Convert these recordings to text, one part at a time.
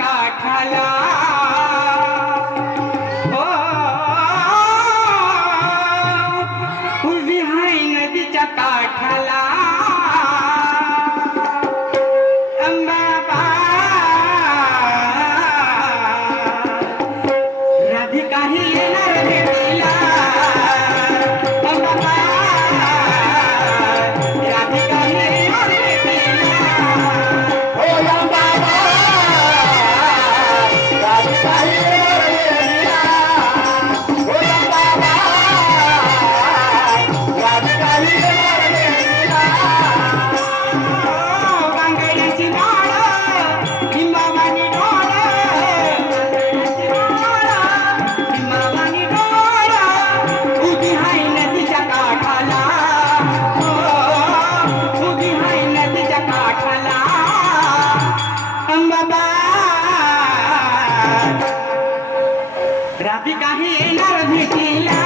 কাঠালা राधिका येणार भेटीला?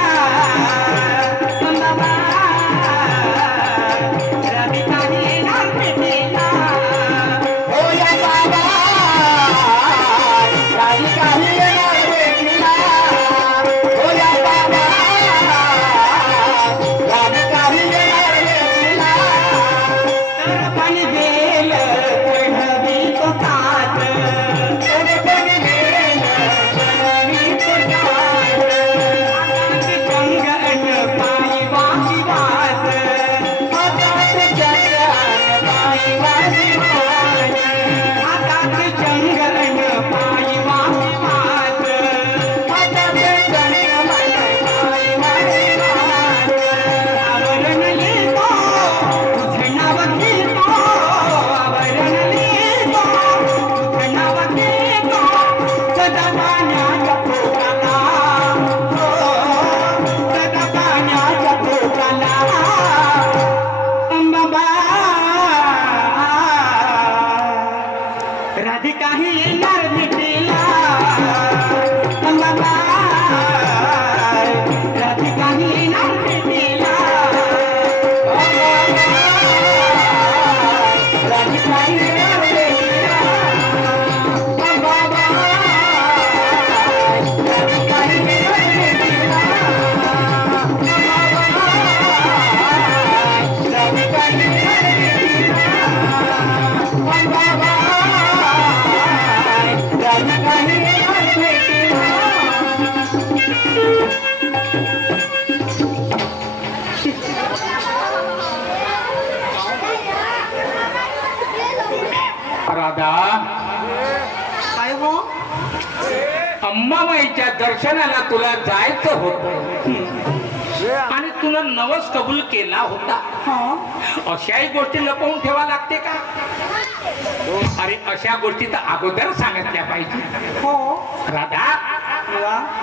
राधा. काय हो? अंबाबाईच्या दर्शनाला तुला जायचं होत. आणि तुला नवस कबूल केला होता. हा. अशाही गोष्टी लपवून ठेवा लागते का? अरे अशा गोष्टी तर अगोदर सांगितल्या पाहिजे. हो. राधा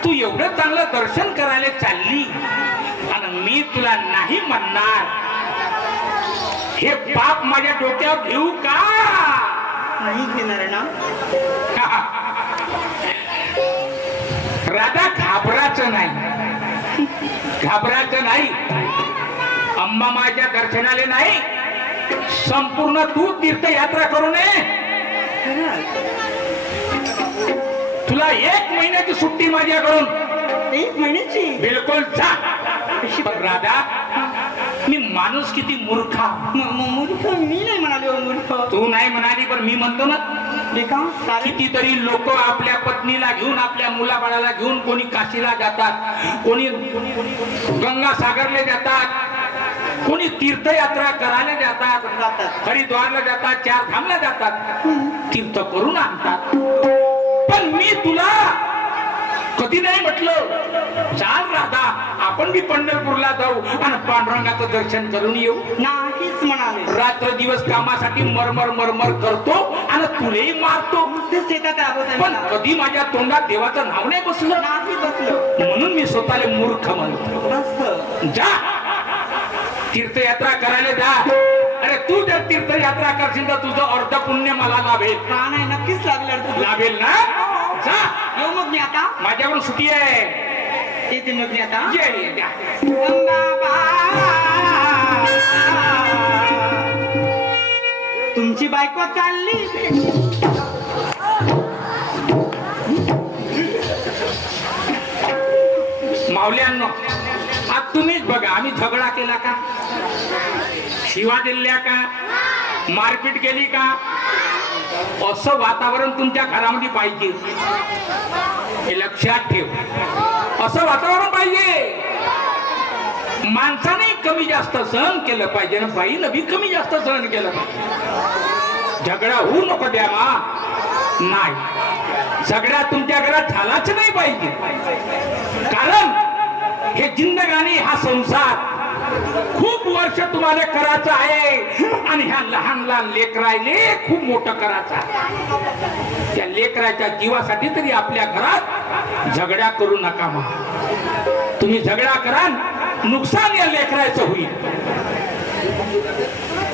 तू एवढं चांगलं दर्शन करायला चालली आणि मी तुला नाही म्हणणार. हे पाप माझ्या डोक्यावर घेऊ का? नाही घेणार ना. राधा घाबराचं नाही. घाबराचं नाही. अंबामाच्या दर्शनाले नाही. संपूर्ण तू तीर्थयात्रा करू नये. तुला एक महिन्याची सुट्टी माझ्याकडून. एक महिन्याची? बिलकुल जा. पण राधा मी माणूस किती मूर्खा. मूर्ख? मी नाही म्हणाले मूर्ख. तू नाही म्हणाली पण मी म्हणतो ना. कितीतरी लोक आपल्या पत्नीला घेऊन आपल्या मुलाबाळाला घेऊन कोणी काशीला जातात. कोणी गंगा सागरले जातात. कोणी तीर्थयात्रा करायला जातात. हरिद्वारला जातात चार धामला जातात तीर्थ करून आणतात. पण मी तुला कधी नाही म्हटलं. चाल राधा आपण बी पंढरपूरला जाऊ आणि पांडुरंगाचं दर्शन करून येऊ. नाहीच म्हणाले. रात्र दिवस कामासाठी मरमर मरमर करतो आणि तुलेही मारतो. पण कधी माझ्या तोंडात देवाचं नाव नाही बसलं? नाही बसलं. म्हणून मी स्वतःला मूर्ख म्हणतो. जा. तीर्थयात्रा करायला जा. अरे तू जर तीर्थयात्रा करशील तर तुझं अर्ध पुण्य मला लाभेल. नक्कीच लागलं लाभेल ना? हो, हो, हो. जा. येऊ मग मी आता. माझ्याकडून सुटी आहे. येते मग मी आता. ये द्या तुमची बायको चालली. माऊल्यांनो बघा आम्ही झगडा केला का? शिवा दिल्या का? मारपीट केली का? असं वातावरण तुमच्या घरामध्ये पाहिजे. हे लक्षात ठेव. असं वातावरण पाहिजे. माणसाने कमी जास्त सहन केलं पाहिजे ना बाईनं बी कमी जास्त सहन केलं पाहिजे. झगडा होऊ नको द्यावा. नाही. झगडा तुमच्या घरात झालाच नाही पाहिजे. कारण जिंदगानी हा संसार खूप वर्ष तुम्हाला करायचं आहे. आणि ह्या लहान लहान लेकरायले खूप मोठं करायचं आहे. त्या लेकराच्या जीवासाठी तरी आपल्या घरात झगड्या करू नका मग. तुम्ही झगडा कराल नुकसान या लेकराचं होईल.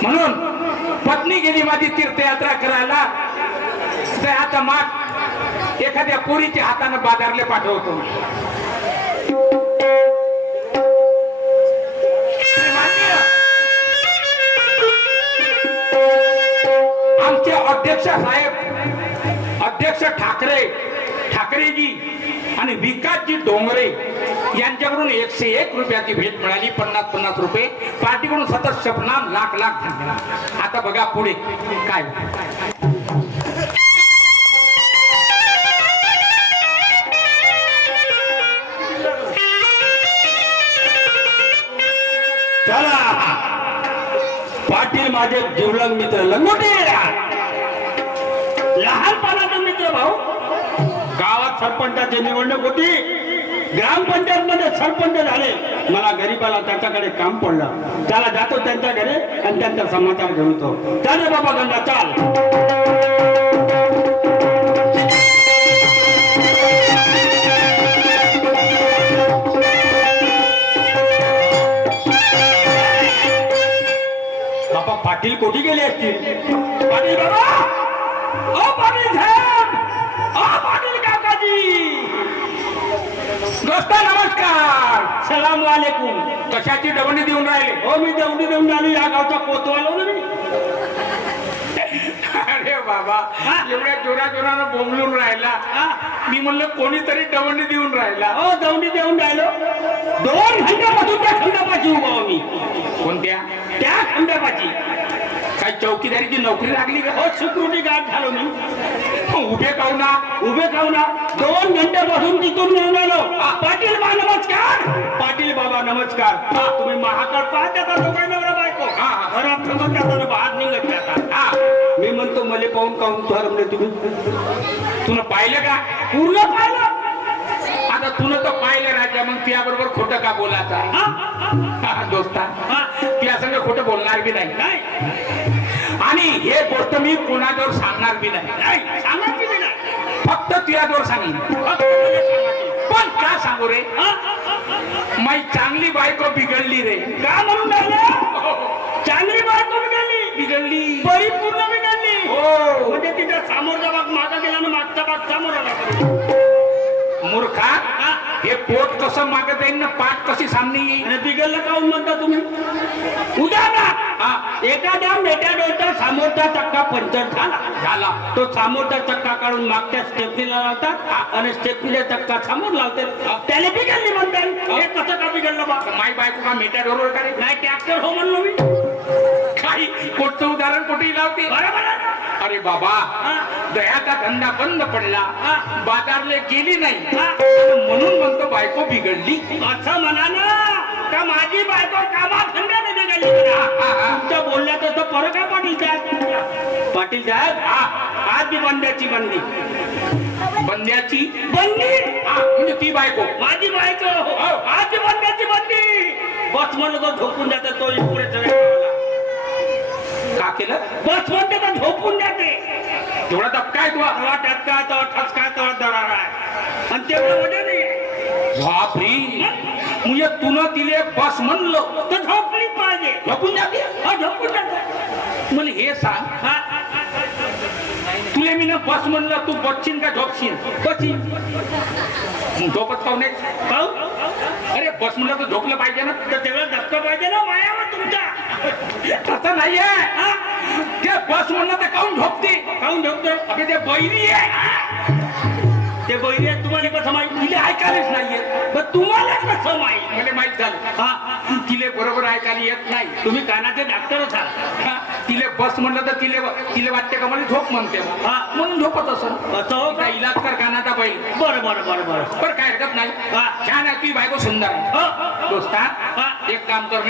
म्हणून पत्नी गेली माझी तीर्थयात्रा करायला. तर आता माग एखाद्या पोरीच्या हातानं बाजारले पाठवतो. अध्यक्ष साहेब अध्यक्ष ठाकरे ठाकरेजी आणि विकासजी डोंगरे यांच्याकडून एकशे एक रुपयाची भेट मिळाली पन्नास पन्नास रुपये. पार्टीकडून सतत शपनाम लाख लाख धन्यवाद आता बघा पुढे काय चला. पाटील माझे जिवलग मित्र लंगोटे. लहानपणाचा मित्र भाऊ? गावात सरपंचाची निवडणूक होती. ग्रामपंचायत मध्ये सरपंच झाले. मला गरीबाला त्याच्याकडे काम पडलं. त्याला जातो त्यांच्या घरी आणि त्यांचा समाचार घेऊन तो त्याने बाबा गंगा चाल. बाबा पाटील कोठी गेले असतील? पाटील बाबा! नमस्कार। सलाम वालेकुम। कशाची डबणी देऊन राहिले? हो मी दौंडी देऊन आलो या गावचा कोतवालो ना मी. अरे बाबा एवढ्या जोरा जोरानं बोंबलून राहिला. मी म्हणलं कोणीतरी डबणी देऊन राहिला. हो दौंडी देऊन राहिलो. दोन खंडापासून त्या खंडापाची उभा मी. कोणत्या? त्या खंडापाची काय चौकीदारीची नोकरी लागली का? हो सिक्युरिटी गार्ड झालो हो, मी उभे काहू ना उभे खाऊ ना दोन घंट्यापासून तिथून निघून आलो. पाटील बा नमस्कार. पाटील बाबा नमस्कार. हा, तुम्ही महाकाळ पाहत आता दोघे नवरा बायको? हा, घरात थांबत जाताना बाहेर निघत आता. मी म्हणतो मले पाहून काहून धरमले तुम्ही. तुला पाहिलं का? पूर्ण पाहिलं. आता तुला तर पाहिलं राजा मग त्याबरोबर खोटं का बोलायचं? हा? हा, दोस्ता. हा? त्या संग खोटं बोलणार बी नाही. नाही. आणि हे गोष्ट मी कोणाजवळ सांगणार बी नाही. बी फक्त तुझ्याजवळ सांगेन. पण का सांगू रे? हा? माई चांगली बायको बिघडली रे. का म्हणून राहिलं चांगली बायको बिघडली. बिघडली. परिपूर्ण बिघडली. हो. म्हणजे तिचा समोरचा भाग मागा गेला आणि मागचा भाग समोर आला. मूर्खा. हे पोट कसं मागत येईल ना पाठ कशी सामने येईल. बिघडलं काऊन म्हणता तुम्ही? उदाहरणार्थ हा, एखाद्या मेट्या डोलचा समोरचा चक्का पंक्चर झाला. झाला. तो समोरचा चक्का काढून मागच्या स्टेपनीला लावतात आणि स्टेपनीचा चक्का समोर लावतात. त्याला बिघडली म्हणतात हे. कसं का बिघडलं बा? माई बायको का मेट्या डोरवर का रे? नाही ट्रॅक्टर हो म्हणलो मी. काही कोणतं उदाहरण कुठेही लावते बरोबर? अरे बाबा. दह्याचा धंदा बंद पडला. बाजारले गेली नाही. म्हणून म्हणतो बायको बिघडली. असं म्हणा ना. का माझी बायको बिघडली म्हणा. हा, हा. तुमच्या बोलण्यात असं फरक आहे पाटील साहेब. पाटील साहेब आज बी बंद्याची बंदी. बंद्याची बंदी? म्हणजे ती बायको. माझी बायको. हो. आज बंद्याची बंदी. बस म्हणलं तो झोपून जाते तो पुढे सगळ्या का केलं? बस म्हणते तर झोपून जाते. तेवढा धक्का तो तुला काय टचका तो काय तो दरार आहे. आणि तेवढं म्हणजे नाही बापरी. म्हणजे तुन तिले बस म्हणलं तर झोपली पाहिजे. झोपून जाते? हा झोपून जाते. मला हे सांग. हा. तुले मी ना बस म्हणलं तू बसशील का झोपशील? कशी झोपत पाहुणे पाहू अरे बस म्हणलं तर झोपलं पाहिजे ना? तर तेवढं धक्का पाहिजे ना मायावर तुमच्या. असं नाहीये. हा? ते बस म्हणलं तर काऊन झोपते? काहून झोपतो अरे ते बैरी आहे. ते ते बहिणी आहेत तुम्हाला कसं माहीत? तिले ऐकायलाच नाही येत पण तुम्हाला कसं माहीत? मला माहीत झालं. हा तिले बरोबर ऐकायला येत नाही. तुम्ही कानाचे डॉक्टरच आहात. हा, तिले बस म्हणलं तर तिले तिले वाटते का मला झोप म्हणते. हा. म्हणून झोपत असं असं हो का? इलाज कर कानाचा बैल बरं बरं बरं बरं. पण काय हरकत नाही. हा. छान आहे तुझी बायको सुंदर आहे. हो, दोस्ता हा. एक काम कर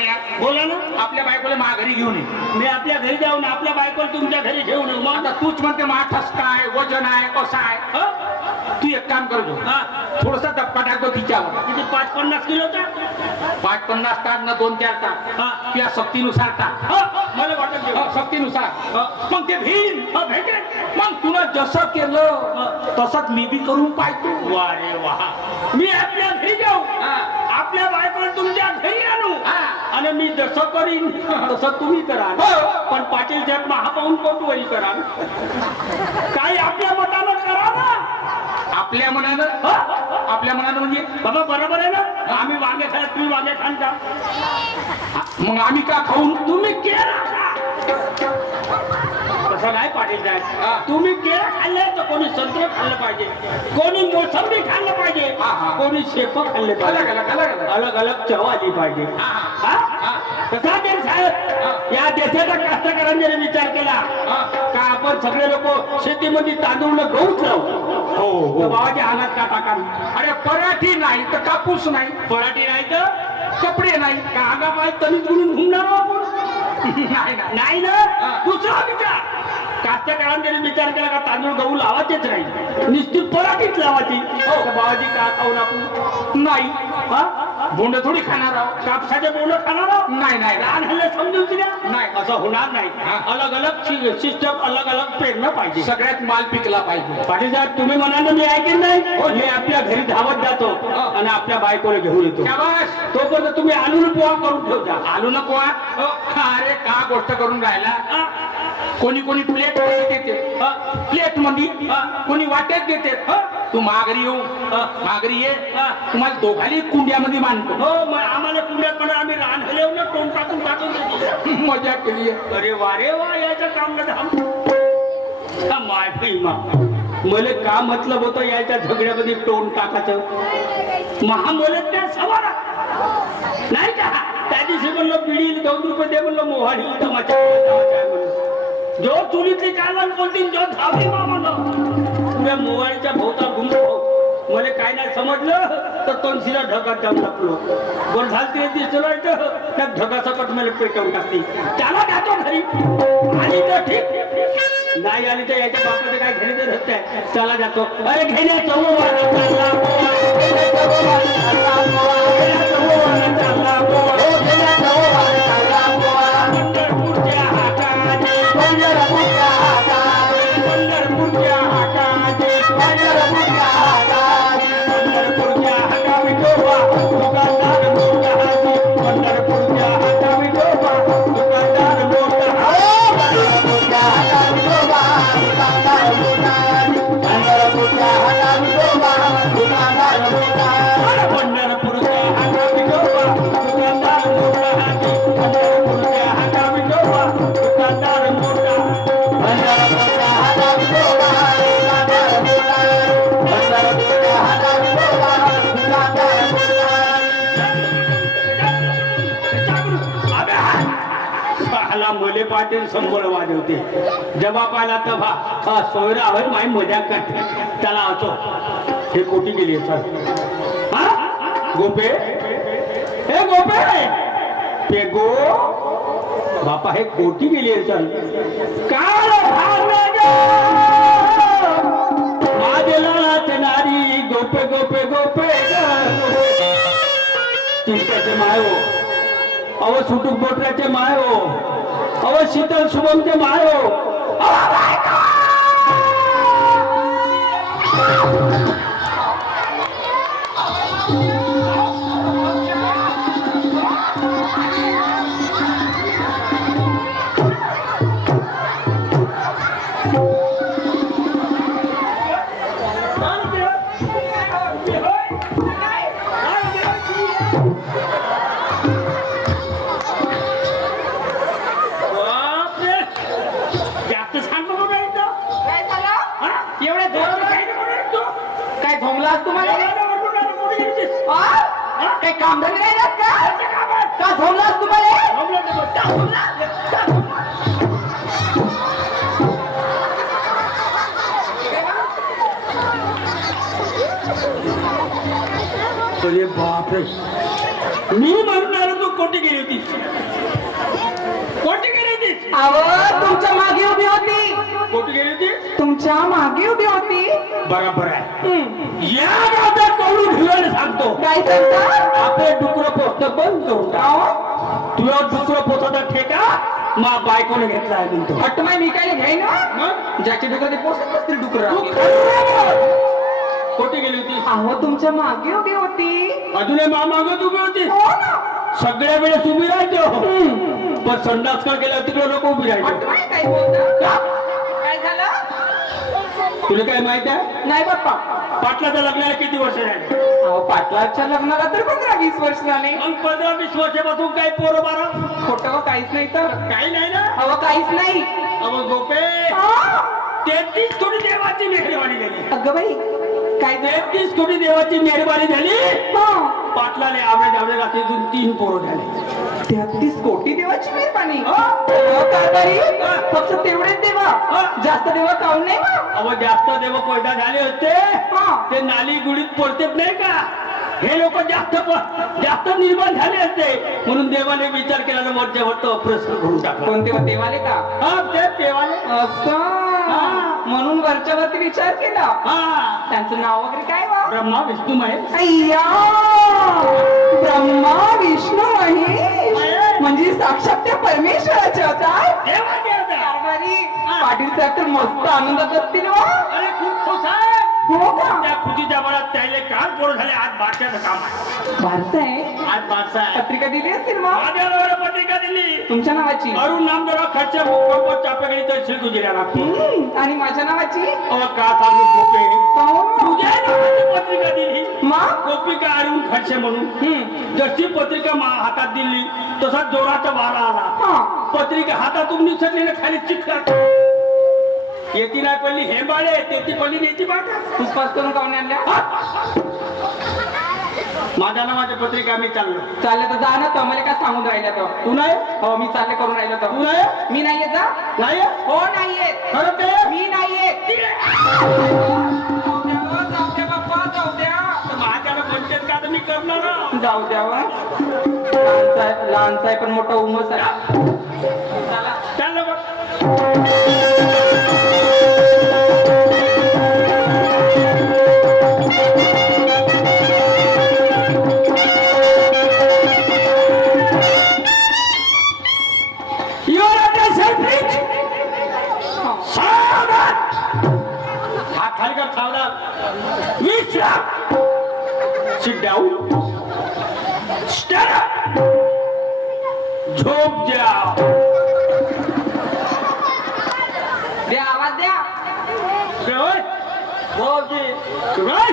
बोला ना. आपल्या बायकोला मा घरी घेऊन ये. मी आपल्या घरी जाऊन आपल्या बायकोला तुमच्या घरी घेऊन येऊ मग? तूच म्हणते मा ठसका आहे वजन आहे कसं आहे? हं? तू एक काम करतो हा. थोडसा धक्का टाकतो तिच्यावर. किती पाच पन्नास किलोचा पाच पन्नास तास ना दोन चार तास. हा. तुझ्या सक्तीनुसार टाक हो, मला वाटत हो, सक्तीनुसार. हा. मग ते भीन. हो, भेटेल. मग तुला जसं केलं तसंच मी बी करून पाहतो. वा रे वा. मी आपल्या घरी जाऊ. हा. आपल्या बायकोला तुमच्या घरी आणू. हा. आणि मी जसं करीन तसं तुम्ही करा हो. पण पाटील साहेब महापाहून कोटवरी करा काही आपल्या मतानं करा ना. आपल्या मनानं हा? आपल्या मनानं म्हणजे बाबा बरोबर आहे ना? आम्ही वांगे खात तुम्ही वांगे खान का? मग आम्ही का खाऊन तुम्ही केळं तसं नाही पाटील. साहेब. तुम्ही केळं खाल्ले तर कोणी संत्र खाल्लं पाहिजे. कोणी मोसंबी खाल्लं पाहिजे. कोणी शेप खाल्ले पाहिजे. अलग अलग चव आली पाहिजे. कसा ते साहेब या देशाच्या कास्तकारांनी विचार केला. का आपण सगळे लोक शेतीमध्ये तांदूळ गहूच लावू? हो तर हातात का टाका अरे पराठी नाही तर कापूस नाही. पराठी नाही तर? कपडे नाही. का आगा पाय तमीच करून घुमणार आपण? नाही नाही नाही ना? दुसरा विचार. कास्तकारांनी जरी विचार केला का तांदूळ गहू लावायचेच नाही? निश्चित पराठीच लावायची. हो. बाबाजी का खाऊन आपण नाही. हा? बोंड थोडी खाणार आहोत कापसाचे बोंड खाणार आहोत? नाही नाही लहान हल्ले समजून दिल्या नाही. असं होणार नाही. अलग अलग सिस्टम अलग अलग पेरणं पाहिजे सगळ्यात माल पिकला पाहिजे पाटील साहेब तुम्ही म्हणाले मी ऐकेन नाही हो. मी आपल्या घरी धावत जातो. आणि आपल्या बायकोला घेऊन येतो तोपर्यंत तुम्ही आणून पोहा करून ठेवता आलू नको हा? अरे का गोष्ट करून राहिला? कोणी कोणी प्लेट देते? प्लेटमध्ये. कोणी वाटेत देते. तू माघारी येऊ हा. माघारी ये हा. तुम्हाला दोघांनी कुंड्यामध्ये मांडतो हो मग आम्हाला कुंड्यात पण आम्ही रान हलवलं तोंड टाकून टाकून. मजा केली. अरे वा रे वा याचं काम न हा, माय भीमा मला का मतलब होतं याच्या झगड्यामध्ये तोंड टाकायचं महामोलत त्या सवारा नाही का त्या दिवशी म्हणलं पिढी दोन रुपये दे म्हणलं मोहाडी म्हणलं. जो चुलीतली चालवण बोलतील जो धावली मामा पुऱ्या मोबाईलच्या भोवता घुमतो मला काय नाही समजलं तर तोंडशीला ढगात जाऊन टाकलो. बरं झालं ते दिसलं त्या ढगासकट मला पेटवून टाकली. त्याला जातो घरी. आली तर ठीक. नाही आली तर याच्या बापाचं काय घेण्याचं रस्ते आहे त्याला जातो अरे घेण्या चौ संबळ जेव्हा पाहिला तेव्हा सोयरा होय माई मजा करते त्याला असो हे कोटी गेली सर हा? गोपे? हे गोपे? ते गो बापा हे कोटी गेली चल. काळ भांडण माझे लाळात नारी गोपे गोपे गोपे चिंताचे माय हो. अव सुटुक बोटऱ्याचे माय हो. अव शीतल शुभमचे माय हो अहो, बायको! एवढ्या जोरानं काय? काय झोमलास तुम्हाला? काही कामधंदे नाही राहत का? का झोमलास तुम्हाला? अरे बापरे. मी म्हणून आलो तू कोटी गेली होती कोटी गेली होती अहो तुमच्या मागे उभी होती. कोटी गेली होती? तुमच्या मागे उभी होती. बरोबर आहे. या गावच्या कवळू भिवायला सांगतो. काय सांगता? आपले डुकर पोचणं बंद करून टाक. तुझ्या डुकर पोचाचा ठेका. मा बायकोने घेतला आहे म्हणतो. हट्ट माय मी काय हो? मग? ज्याची डुकर ते पोचत असतील डुकर. तू खरं कोटी गेली होती? अहो तुमच्या मागे उभी होती. अजूनही मामागत उभी होती. हो ना. सगळ्या वेळेस उभी राहायचो पण संडास का गेला तिकडे लोक उभी हट्ट माय काय बोलता? तुला काय माहीत आहे? नाही बाप्पा. पाटलाच्या लग्नाला किती वर्ष झाली अहो पाटलाच्या लग्नाला तर पंधरा वीस वर्ष झाले. मग पंधरा वीस वर्षापासून काय पोरं बारा? खोटं काहीच नाही तर. काही नाही ना? अहो काहीच नाही. अहो गोपे. आ! तेहतीस कोटी देवाची मेहरबानी झाली. अगं बाई काय तेहतीस कोटी देवाची मेहरबानी झाली. हा. पाटलाने आवडे जावडे रात्रीतून तीन पोरं झाले. तेहतीस कोटी देवाची मेहरबानी. कारभारी. फक्त तेवढेच देवा. जास्त देवा काऊन नाही? अहो जास्त देव पैदा झाले होते. ते नाली गुडीत पडतेच नाही का? हे लोक जास्त जास्त निर्माण झाले असते म्हणून देवाने विचार केला ना वरच्या वर तो प्रश्न करून टाकला. कोणते देवाले का? हा ते असं. म्हणून वरच्या वरती विचार केला. हा. त्यांचं नाव वगैरे काय वा ब्रह्मा विष्णू महेश ब्रह्मा! म्हणजे साक्षात त्या परमेश्वराचे कारभारी पाटील साहेब तर मस्त आनंदात असतील वा अरे खूप खुश आहे. हो त्या खुशीच्या बळात त्याले काल पोरं झाले. आज बारशाचं काम आहे. भारत आहे? आज बारसा आहे. पत्रिका दिली असतील मग महादेवाला पत्रिका दिली. तुमच्या नावाची? अरुण नामदेवराव खर्च चापेकडे हम्म, आणि माझ्या नावाची? अहो का सांगू गोपे हो. तुझ्या नावाची पत्रिका दिली. मग गोपिका अरुण खडसे म्हणून. जशी पत्रिका मा हातात दिली तसा जोराचा वारा आला. हा. पत्रिका हातातून निसटली ना खाली चिखलात. येती नाही पडली हे बाळे तेती पडली नेती बाटा पुष्पास करून काऊन आणल्या? माझ्या नावाची पत्रिका मी चाललो. चालले तर जा ना तो मला काय सांगून राहिल्या तो? तू नाही? हो मी चालले करून राहिलो तू. तो नाही? मी नाही येत नाही हो नाही येत. खरं ते? मी नाही येत. माझ्याला का? तर मी करणार जाऊ द्या व. लहानचा आहे लहानचा आहे पण मोठा उमस आहे. चला चाललो बघ. स्टँड अप झोप द्या. द्या आवाज द्या. काय काय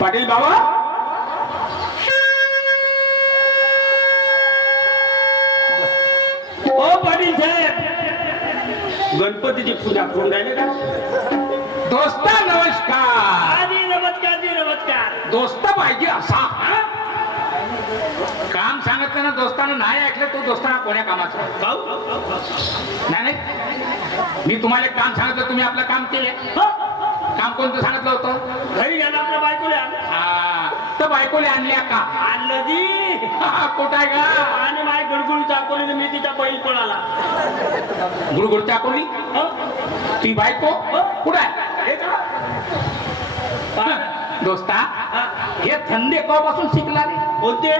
पाटील बाबा? ओ पाटील साहेब. गणपतीची पूजा करून राहिले का? दोस्ता नमस्कार. आधी नमस्कार जी नमस्कार. दोस्त पाहिजे असा. काम सांगितलं ना दोस्तानं नाही ऐकलं तो दोस्ताना कोण्या कामाचा? भाऊ? नाही नाही. मी तुम्हाला एक काम सांगितलं तुम्ही आपलं काम केले. काम कोणतं सांगितलं होतं? घरी गेला आपल्या बायकोला हा, तर बायकोले आणल्या का? आणलं जी हा, कुठं आहे का आणि माय गुडगुडी चाकोलीने मी तिच्या बैल पळाला. गुडगुड चाकोली? हं? ती बायको? कुठं आहे. दोस्ता हा. हे धंदे कवापासून शिकला रे कोणते?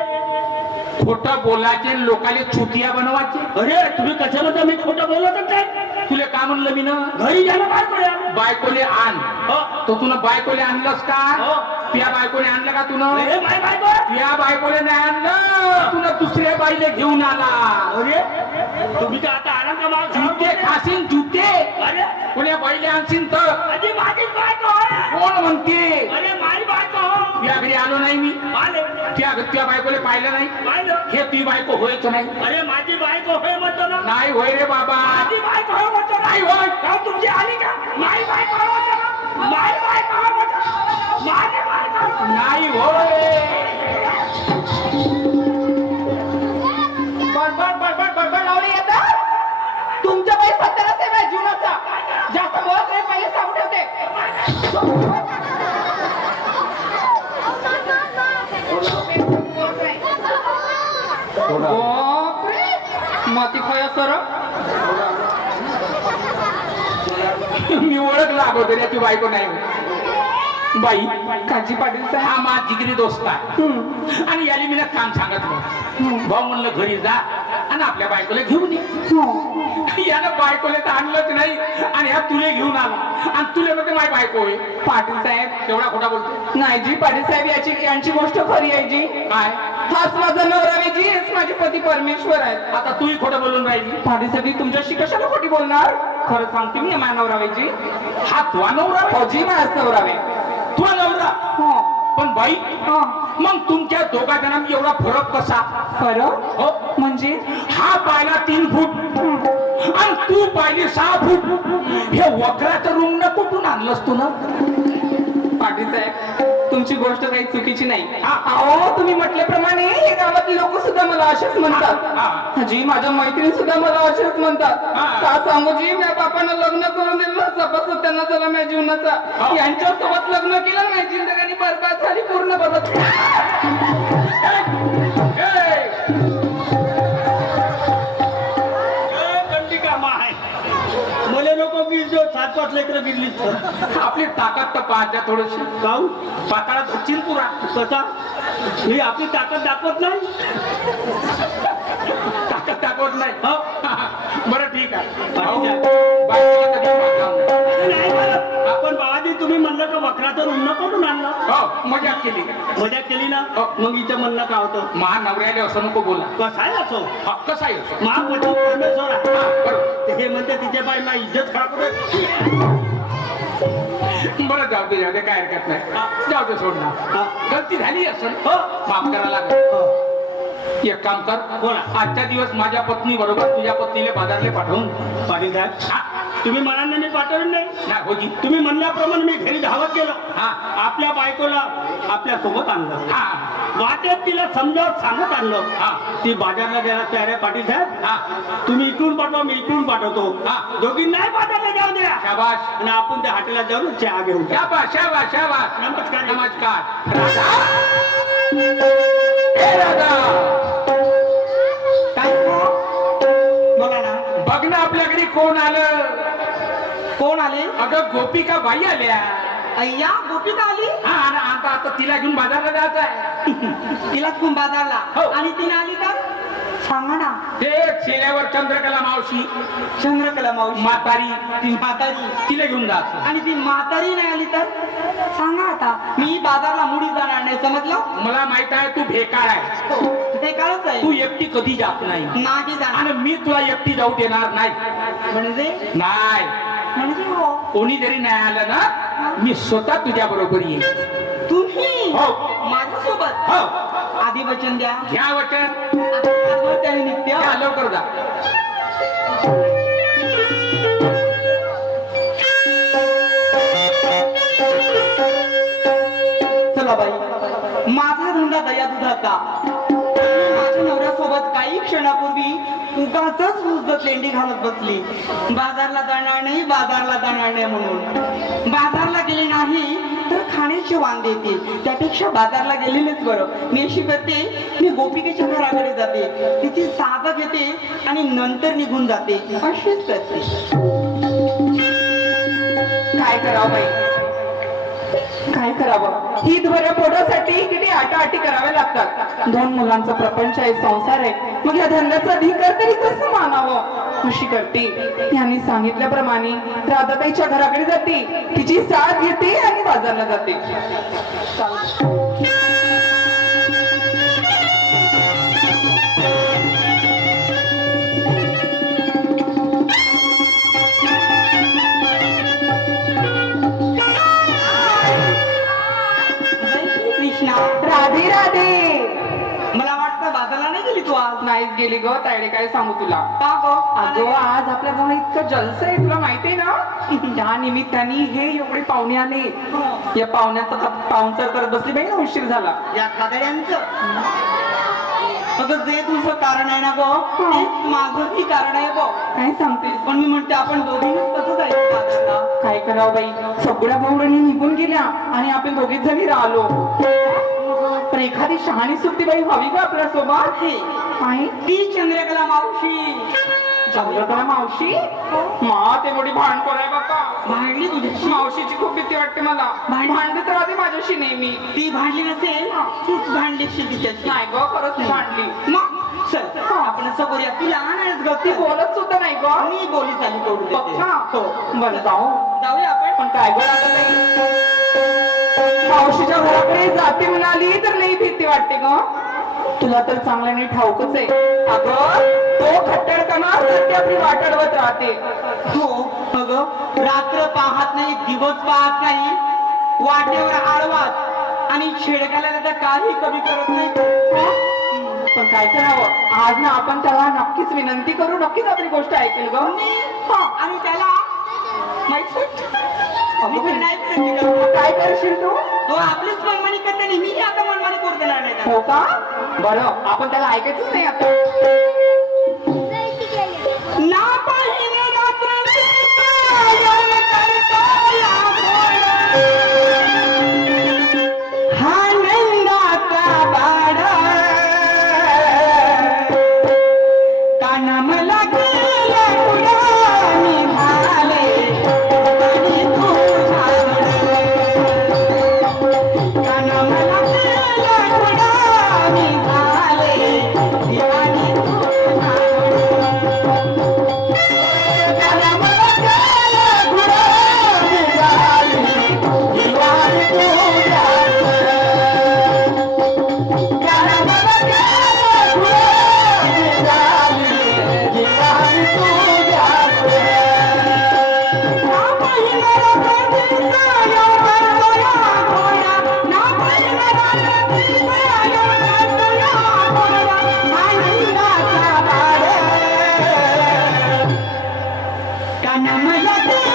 खोटं बोलायचे लोकाले चुतिया बनवायचे. अरे तुम्ही कशाला तर मी खोटं बोलत काय तुले का म्हणलं मी ना घरी बायकोला बायकोले आण. हो. तो तुला बायकोले आणलंस का? हो. त्या बायकोने आणलं का तुला अरे माय बायको. त्या बायकोले नाही आणलं. तुला दुसऱ्या बाईले घेऊन आला. अरे तुम्ही तर आता माल खराब जुते होते. खासीन जुते अरे कोण्या बैले आणशीन तर आधी माझीच बायको. कोण म्हणते अरे माझी बायको. या घरी आलो नाही मी आले. त्या त्या बायकोले पाहिलं नाही पाहिलं? हे ती बायको होयच नाही अरे माझी बायको होय म्हणतो ना नाही होय रे बाबा माझी बायको होय म्हणतो नाही होय. का तुमची आली का माझी बायको होय म्हणतो ना माझी बायको होय म्हणतो माझी बायको. नाही होय माती खाया सर. मी ओळखला अगोदर याची बायको नाही होय. बाई काजी पाटील साहेब. हा मा जिगरी दोस्त आहे. आणि याली मी काम सांगितलं भाऊ म्हणलं घरी जा आणि आपल्या बायकोला घेऊन ये. यानं बायकोला तर आणलंच नाही. आणि ह्या तुले घेऊन आला. आणि तुले म्हणते माझी बायको होय पाटील साहेब तेवढा खोटा बोलतो नाही जी पाटील साहेब याची यांची गोष्ट खरी आहे जी. काय? हाच माझा नवरा आहे जी हेच माझे पती परमेश्वर आहेत. आता तूही खोटं बोलून राहिली. पाटील साहेब मी तुमच्याशी कशाला खोटी बोलणार? खरं सांगते मी माझ्या नवरा आहे जी. हा तुझा नवरा हो जी माझाच नवरा आहे. तुझा नवरा? हो. पण बाई हा. मग तुमच्या दोघा जणांनी एवढा फरक कसा? फरक? हो. म्हणजे? हा पाहिला तीन फूट. आणि तू पाहिली सहा फूट. हे वक्राचं रुंग कुठून आणलंस तू ना? पाटील साहेब तुमची गोष्ट काही चुकीची नाही. हा. अहो तुम्ही म्हटल्याप्रमाणे हे गावातले लोक सुद्धा मला असेच म्हणतात. हा. जी माझ्या मैत्रीण सुद्धा मला असेच म्हणतात. हा. का सांगू जी माझ्या बापानं लग्न करून दिलं? सपास त्यांना झाला माझ्या जीवनाचा. हा. यांच्या सोबत लग्न केलं नाही जिंदगानी बरबाद झाली पूर्ण बदल लेकरं गिरली आपली ताकद तर पाहत्या थोडीशी. काऊ पाताळात होतील पुरा. कसा? ही आपली ताकद दाखवत नाही? ताकद दाखवत नाही. हो. बरं ठीक आहे. तुम्ही म्हणलं का वक्राचं रुग्ण करून आणलं? हो. मजाक केली. मजा केली ना? हो. मग इथं म्हणणं का होतं? महानवऱ्याला असं नको बोला. कसं आहे असो? हा, कसं आहे असं? महापती परमेश्वर आहे. हा, बरं. ते हे म्हणते तिच्या बाई मा इज्जत खराब होते. बरं जाऊ दे जाऊ दे काय हरकत नाही. जाऊ दे सोड ना. हा. गलती झाली असं हो. माफ करा लागेल. हो. एक काम कर. बोला. आजच्या दिवस माझ्या पत्नी बरोबर तुझ्या पत्नीला बाजारले पाठवून. पाटील साहेब हा, तुम्ही म्हणाल मी पाठवलं नाही. नाही होजी तुम्ही म्हणल्याप्रमाणे मी घरी धावत गेलो. हा. आपल्या बायकोला आपल्यासोबत आणलं. हा. वाटेत तिला समजावत सांगत आणलं. हा. ती बाजारला द्यायला तयार आहे पाटील साहेब. हा. तुम्ही इकडून पाठवा मी इकडून पाठवतो. हा. दोघी नाही बाजारला जाऊ द्या. शाबाश आणि आपण त्या हॉटेलात जाऊन चहा घेऊन जा. शाबाश शाबाश शाबाश नमस्कार. नमस्कार. काय बोला ना. बघ ना आपल्या घरी कोण आलं. कोण आले? अगं गोपिका बाई आल्या. अय्या गोपिका आली? हा आणि आता आता तिला घेऊन बाजारला जायचं आहे तिला बाजारला. हो. आणि तिने आली का सांगा ना. ते चेहऱ्यावर चंद्रकला मावशी. चंद्रकला मावशी. म्हातारी ती म्हातारी तिला घेऊन जायचं आणि ती म्हातारी नाही आली तर? सांगा आता. मी बाजारला मुडी जाणार नाही समजलं? मला माहीत आहे तू भेकाळ आहे. हो ते काळच तू आहे एकटी कधी जात नाही. नाही जाणार आणि मी तुला एकटी जाऊ देणार नाही. म्हणजे? नाही. म्हणजे हो. कोणी जरी नाही आलं ना मी स्वतः तुझ्या बरोबर येईल तुम्ही? हो. माझ्यासोबत? हो. आधी वचन द्या. घ्या वचन. आता त्याने निघते लवकर जा चला बाई माझा धंदा दया दुधाचा. माझ्या नवऱ्यासोबत काही क्षणापूर्वी उगाच उजत लेंडी घालत बसली. बाजारला जाणार नाही बाजारला जाणार नाही म्हणून. बाजारला गेले नाही खाण्याचे वांग येते. त्यापेक्षा बाजारला गेलेलेच बरं. मी अशी करते मी गोपिकेच्या घराकडे जाते. तिची साधं घेते आणि नंतर निघून जाते. अशीच करते. काय करावं बाई? काय करावं? ही भऱ्या पोटासाठी किती आटाआटी कराव्या लागतात. दोन मुलांचा प्रपंच आहे संसार आहे. मग या धंद्याचा अधिकार तरी कसं मानावं? खुशी करते. यांनी सांगितल्याप्रमाणे राधाताईच्या घराकडे जाते. तिची साथ घेते आणि बाजारला जाते. गेली ग तायडे काय सांगू तुला? का ग? अगं आज आपल्या गावात इतकं जलस आहे तुला माहितीये ना? त्या निमित्ताने हे एवढे पाहुणे आले. या पाहुण्याचा पाहुणचार करत बसली. बाई ना उशीर झाला. या खादड्यांचं अगं जे तुझं कारण आहे ना ग तेच माझंही कारण आहे बघ काय सांगतेस? पण मी म्हणते आपण दोघींनीच कसं जायचं काय करावं बाई? सगळ्या भावडांनी निघून गेल्या आणि आपण दोघीच जणी राहिलो. पण एखादी शहाणी सुट्टी बाई हवी का आपल्यासोबत हे काय ती चंद्रकला मावशी. चंद्रकला मावशी? मा ते मोठी भांडखोर आहे बाप्पा? भांडली तुझ्याशी मावशीची खूप भीती वाटते मला. भांड- भांडत राहते माझ्याशी नेहमी. ती भांडली नसेल तूच भांडलीशी तिच्याशी नाही ग खरंच नाही भांडली. मग चल आपण असं करूया. तू लहान आहेस ग ती बोलत सुद्धा नाही ग. मी बोली चालू करू देते. हो. बरं जाऊ. जाऊया आपण. पण काय ग आता लई मावशीच्या घराकडे जाते म्हणाली तर लई भीती वाटते ग. तुला तर चांगल्याने ठाऊकच आहे. अगं तो खट्टडकणा सध्या आपली वाट अडवत राहते. हो अगं रात्र पाहत नाही दिवस पाहत नाही वाटेवर आडवात आणि छेडकाला तर काही कमी करत नाही. पण काय करावं? आज ना आपण त्याला नक्कीच विनंती करू नक्कीच आपली गोष्ट ऐकेल ग. हा, आणि त्याला. काय करशील तू? तो आपलीच मनमानी करते नेहमी मी आता मनमानी करू देणार नाही. हो का? बरं आपण त्याला ऐकायचंच नाही आता. कानामला गेला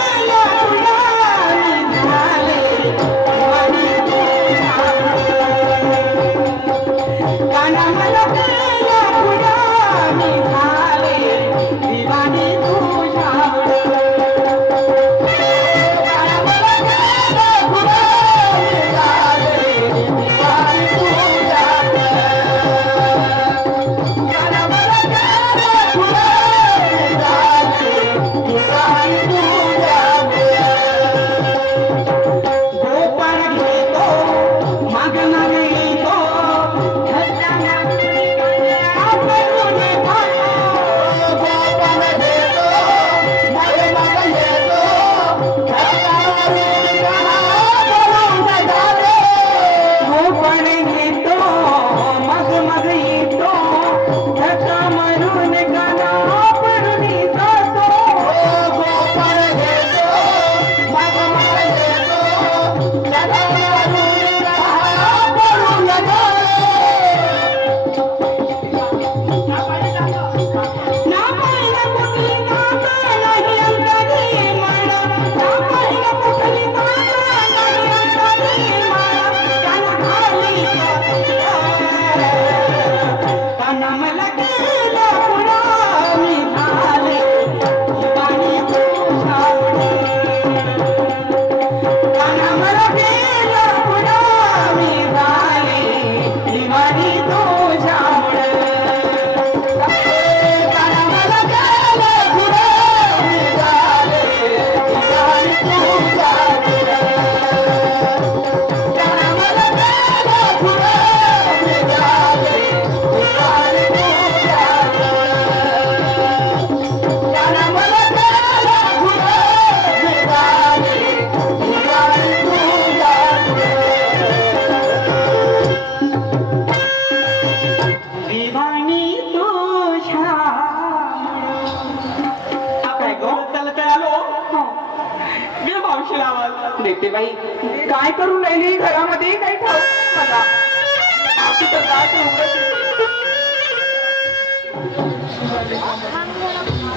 नाही मला